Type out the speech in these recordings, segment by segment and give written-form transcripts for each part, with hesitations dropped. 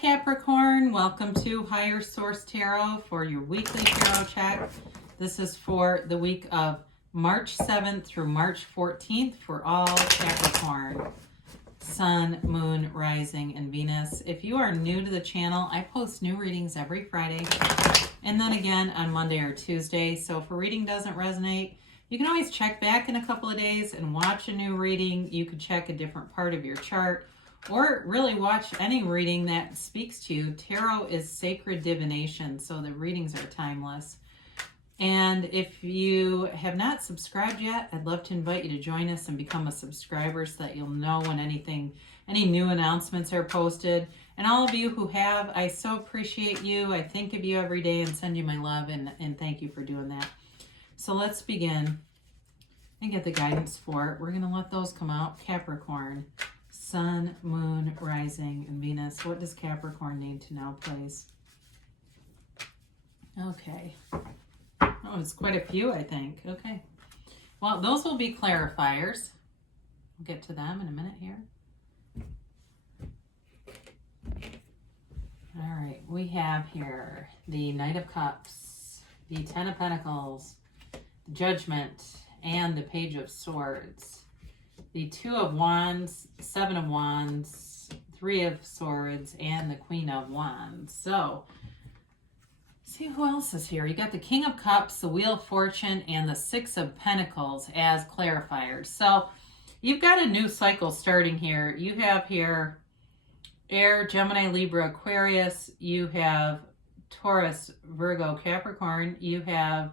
Capricorn, welcome to Higher Source Tarot for your weekly tarot check. This is for the week of March 7th through March 14th for all Capricorn, Sun, Moon, Rising, and Venus. If you are new to the channel, I post new readings every Friday and then again on Monday or Tuesday. So if a reading doesn't resonate, you can always check back in a couple of days and watch a new reading. You could check a different part of your chart, or really watch any reading that speaks to you. Tarot is sacred divination, so the readings are timeless. And if you have not subscribed yet, I'd love to invite you to join us and become a subscriber so that you'll know when any new announcements are posted. And all of you who have, I so appreciate you. I think of you every day and send you my love, and thank you for doing that. So let's begin and get the guidance for it. We're going to let those come out. Capricorn, Sun, Moon, Rising, and Venus. What does Capricorn need to know, please? Okay. Oh, it's quite a few, I think. Okay. Well, those will be clarifiers. We'll get to them in a minute here. All right. We have here the Knight of Cups, the Ten of Pentacles, the Judgment, and the Page of Swords. The Two of Wands, Seven of Wands, Three of Swords, and the Queen of Wands. So, see who else is here. You got the King of Cups, the Wheel of Fortune, and the Six of Pentacles as clarifiers. So, you've got a new cycle starting here. You have here Air, Gemini, Libra, Aquarius. You have Taurus, Virgo, Capricorn. You have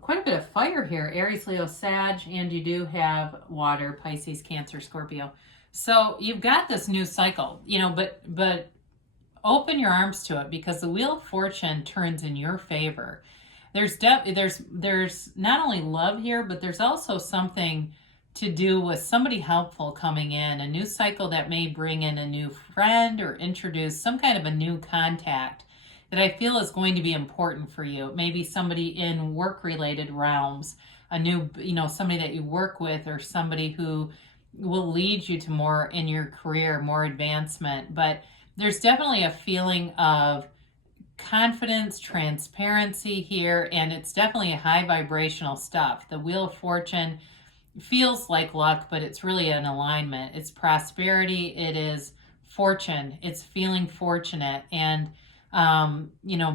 quite a bit of fire here, Aries, Leo, Sag, and you do have water, Pisces, Cancer, Scorpio. So you've got this new cycle, but open your arms to it, because the Wheel of Fortune turns in your favor. There's not only love here, but there's also something to do with somebody helpful coming in, a new cycle that may bring in a new friend or introduce some kind of a new contact that I feel is going to be important for you. Maybe somebody in work-related realms, a new, somebody that you work with, or somebody who will lead you to more in your career, more advancement. But there's definitely a feeling of confidence, transparency here, and it's definitely a high vibrational stuff. The Wheel of Fortune feels like luck, but it's really an alignment. It's prosperity. It is fortune. It's feeling fortunate, and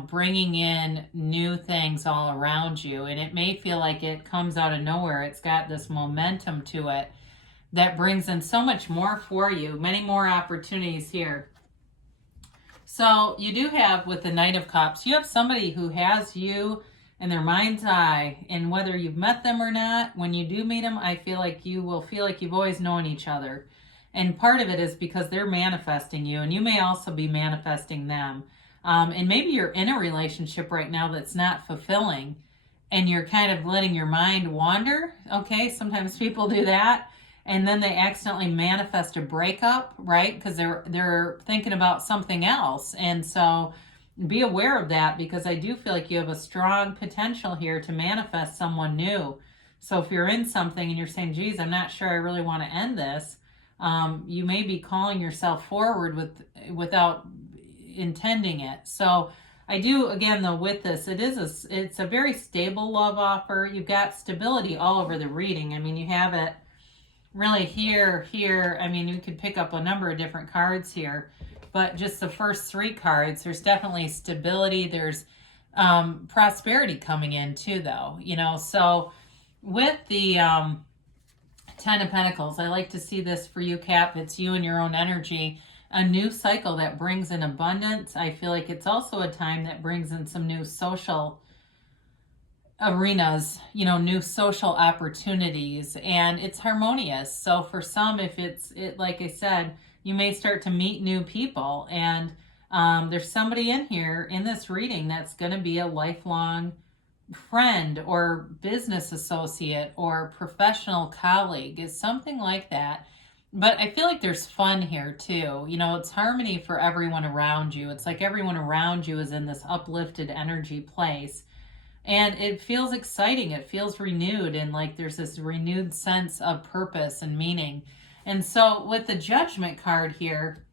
bringing in new things all around you. And it may feel like it comes out of nowhere. It's got this momentum to it that brings in so much more for you, many more opportunities here. So you do have, with the Knight of Cups, you have somebody who has you in their mind's eye, and whether you've met them or not, when you do meet them, I feel like you will feel like you've always known each other. And part of it is because they're manifesting you, and you may also be manifesting them. And maybe you're in a relationship right now that's not fulfilling, and you're kind of letting your mind wander. Okay, sometimes people do that, and then they accidentally manifest a breakup, right? Because they're thinking about something else. And so be aware of that, because I do feel like you have a strong potential here to manifest someone new. So if you're in something and you're saying, geez, I'm not sure I really want to end this, you may be calling yourself forward without intending it. So I do, again, though, with this, it's a very stable love offer. You've got stability all over the reading. I mean, you have it really here. I mean, you could pick up a number of different cards here, but just the first three cards, there's definitely stability. There's prosperity coming in too, though, so with the Ten of Pentacles, I like to see this for you, Cap. It's you and your own energy. A new cycle that brings in abundance. I feel like it's also a time that brings in some new social arenas, new social opportunities, and it's harmonious. So for some, if like I said, you may start to meet new people, and there's somebody in here in this reading that's going to be a lifelong friend or business associate or professional colleague. Is something like that. But I feel like there's fun here too. It's harmony for everyone around you. It's like everyone around you is in this uplifted energy place. And it feels exciting. It feels renewed, and like there's this renewed sense of purpose and meaning. And so with the Judgment card here,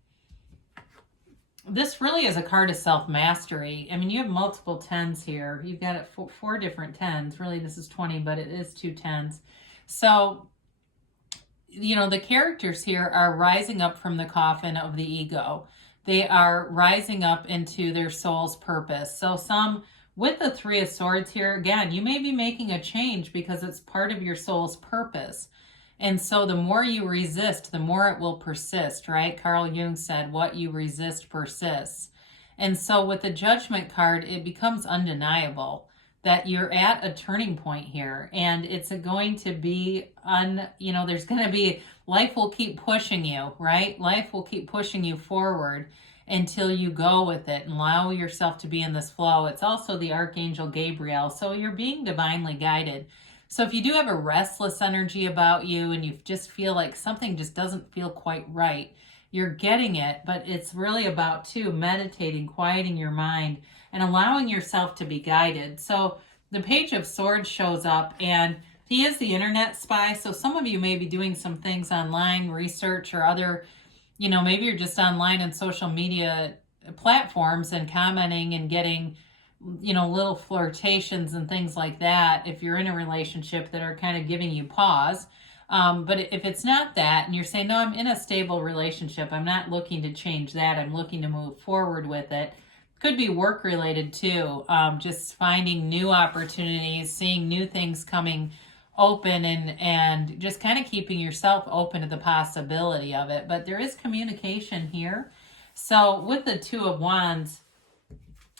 this really is a card of self-mastery. I mean, you have multiple 10s here. You've got it four different 10s. Really, this is 20, but it is 2 10s. So, you know, the characters here are rising up from the coffin of the ego. They are rising up into their soul's purpose. So some, with the 3 of Swords here, again, you may be making a change because it's part of your soul's purpose. And so the more you resist, the more it will persist, right? Carl Jung said, what you resist persists. And so with the Judgment card, it becomes undeniable that you're at a turning point here. And it's going to be, there's going to be, life will keep pushing you, right? Life will keep pushing you forward until you go with it and allow yourself to be in this flow. It's also the Archangel Gabriel. So you're being divinely guided. So if you do have a restless energy about you and you just feel like something just doesn't feel quite right, you're getting it, but it's really about, too, meditating, quieting your mind, and allowing yourself to be guided. So the Page of Swords shows up, and he is the internet spy. So some of you may be doing some things online, research or other, maybe you're just online and social media platforms and commenting and getting little flirtations and things like that, if you're in a relationship, that are kind of giving you pause. But if it's not that, and you're saying, no, I'm in a stable relationship, I'm not looking to change that, I'm looking to move forward with it. Could be work related too, just finding new opportunities, seeing new things coming open, and just kind of keeping yourself open to the possibility of it. But there is communication here. So with the 2 of Wands,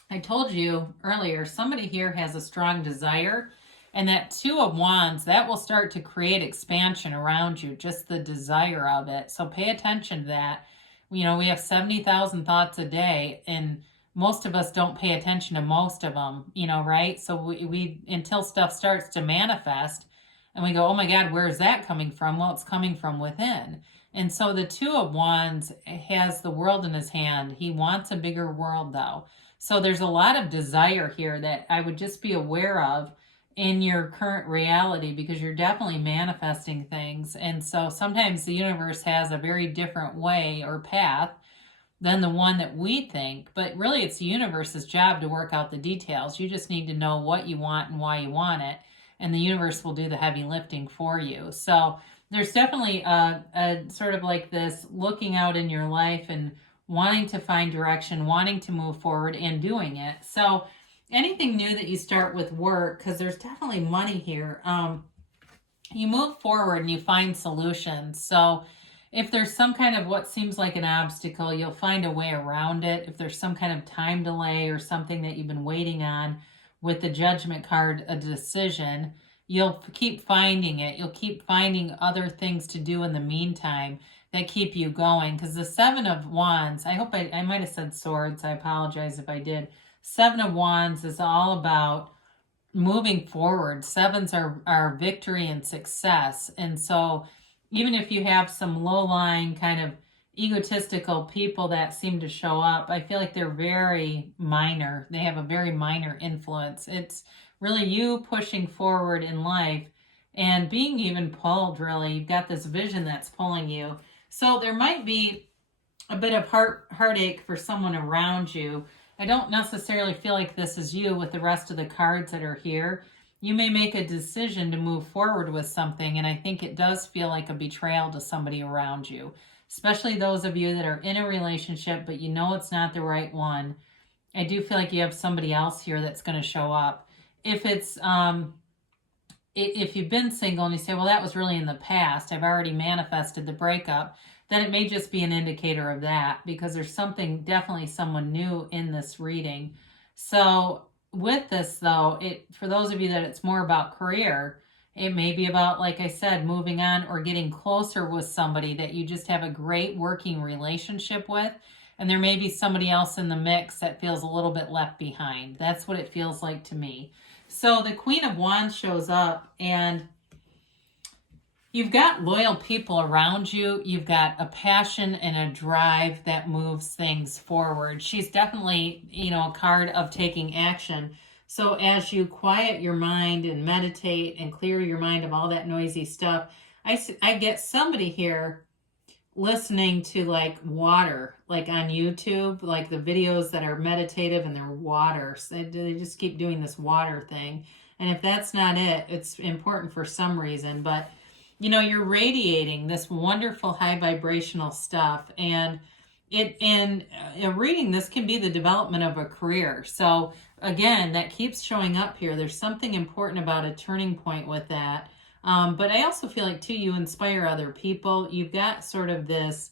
I told you earlier, somebody here has a strong desire, and that 2 of Wands, that will start to create expansion around you, just the desire of it. So pay attention to that. We have 70,000 thoughts a day, and most of us don't pay attention to most of them, right? So we until stuff starts to manifest, and we go, oh my God, where is that coming from? Well, it's coming from within. And so the 2 of Wands has the world in his hand. He wants a bigger world, though. So there's a lot of desire here that I would just be aware of in your current reality, because you're definitely manifesting things. And so sometimes the universe has a very different way or path than the one that we think. But really, it's the universe's job to work out the details. You just need to know what you want and why you want it. And the universe will do the heavy lifting for you. So there's definitely a sort of like this looking out in your life and wanting to find direction, wanting to move forward, and doing it. So anything new that you start with work, because there's definitely money here, you move forward and you find solutions. So if there's some kind of what seems like an obstacle, you'll find a way around it. If there's some kind of time delay or something that you've been waiting on, with the Judgment card, a decision, you'll keep finding it. You'll keep finding other things to do in the meantime that keep you going. Because the 7 of Wands, I hope I might have said Swords. I apologize if I did. 7 of Wands is all about moving forward. 7s are victory and success. And so even if you have some low-lying kind of egotistical people that seem to show up, I feel like they're very minor. They have a very minor influence. It's really you pushing forward in life and being even pulled, really. You've got this vision that's pulling you. So there might be a bit of heartache for someone around you. I don't necessarily feel like this is you with the rest of the cards that are here. You may make a decision to move forward with something, and I think it does feel like a betrayal to somebody around you, especially those of you that are in a relationship, but you know it's not the right one. I do feel like you have somebody else here that's going to show up. If it's, if you've been single and you say, well, that was really in the past, I've already manifested the breakup, then it may just be an indicator of that, because there's something, definitely someone new in this reading. So with this, though, for those of you that it's more about career, it may be about, like I said, moving on or getting closer with somebody that you just have a great working relationship with. And there may be somebody else in the mix that feels a little bit left behind. That's what it feels like to me. So the Queen of Wands shows up, and you've got loyal people around you. You've got a passion and a drive that moves things forward. She's definitely, a card of taking action. So as you quiet your mind and meditate and clear your mind of all that noisy stuff, I get somebody here listening to like water, like on YouTube, like the videos that are meditative and they're water. So they just keep doing this water thing. And if that's not it, it's important for some reason. But, you know, you're radiating this wonderful high vibrational stuff. And reading this can be the development of a career. So again, that keeps showing up here. There's something important about a turning point with that. But I also feel like, too, you inspire other people. You've got sort of this,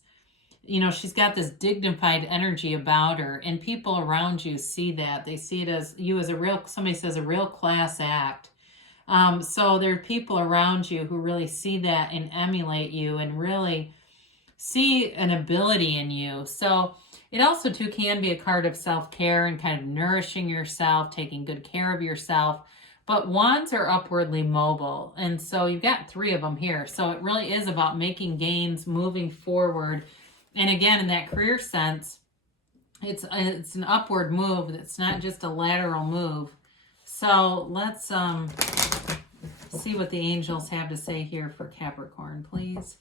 you know, she's got this dignified energy about her, and people around you see that. They see it as you as a real, somebody says, a real class act. So there are people around you who really see that and emulate you and really see an ability in you. So it also, too, can be a card of self-care and kind of nourishing yourself, taking good care of yourself. But wands are upwardly mobile. And so you've got 3 of them here. So it really is about making gains, moving forward. And again, in that career sense, it's an upward move. It's not just a lateral move. So let's see what the angels have to say here for Capricorn, please.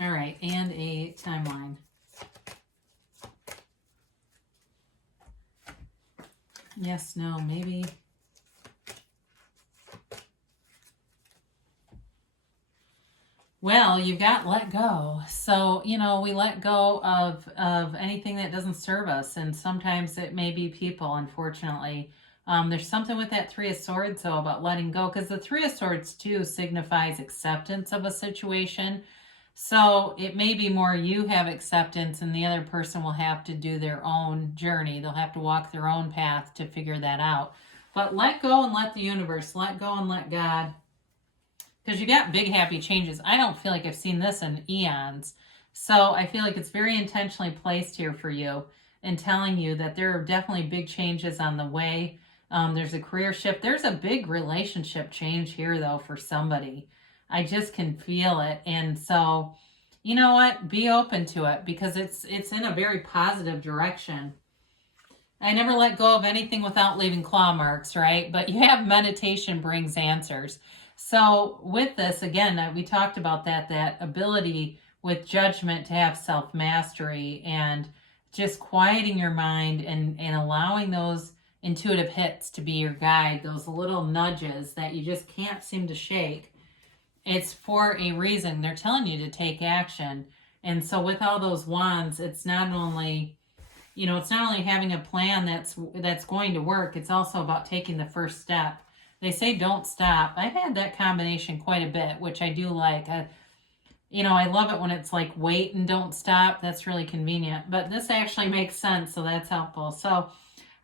All right, and a timeline. Yes, no, maybe. Well, you've got let go. So, you know, we let go of anything that doesn't serve us. And sometimes it may be people, unfortunately. There's something with that 3 of Swords, though, about letting go. Because the 3 of Swords, too, signifies acceptance of a situation. So it may be more you have acceptance and the other person will have to do their own journey. They'll have to walk their own path to figure that out. But let go and let the universe, let go and let God. Because you got big happy changes. I don't feel like I've seen this in eons. So I feel like it's very intentionally placed here for you and telling you that there are definitely big changes on the way. There's a career shift. There's a big relationship change here, though, for somebody. I just can feel it. And so, you know what? Be open to it because it's in a very positive direction. I never let go of anything without leaving claw marks, right? But you have meditation brings answers. So with this, again, we talked about that ability with judgment to have self-mastery and just quieting your mind and allowing those intuitive hits to be your guide, those little nudges that you just can't seem to shake. It's for a reason. They're telling you to take action. And so with all those wands, it's not only, you know, it's not only having a plan that's going to work, it's also about taking the first step. They say don't stop. I've had that combination quite a bit, which I do like. You know, I love it when it's like wait and don't stop. That's really convenient. But this actually makes sense, so that's helpful. So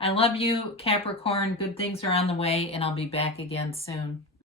I love you, Capricorn. Good things are on the way, and I'll be back again soon.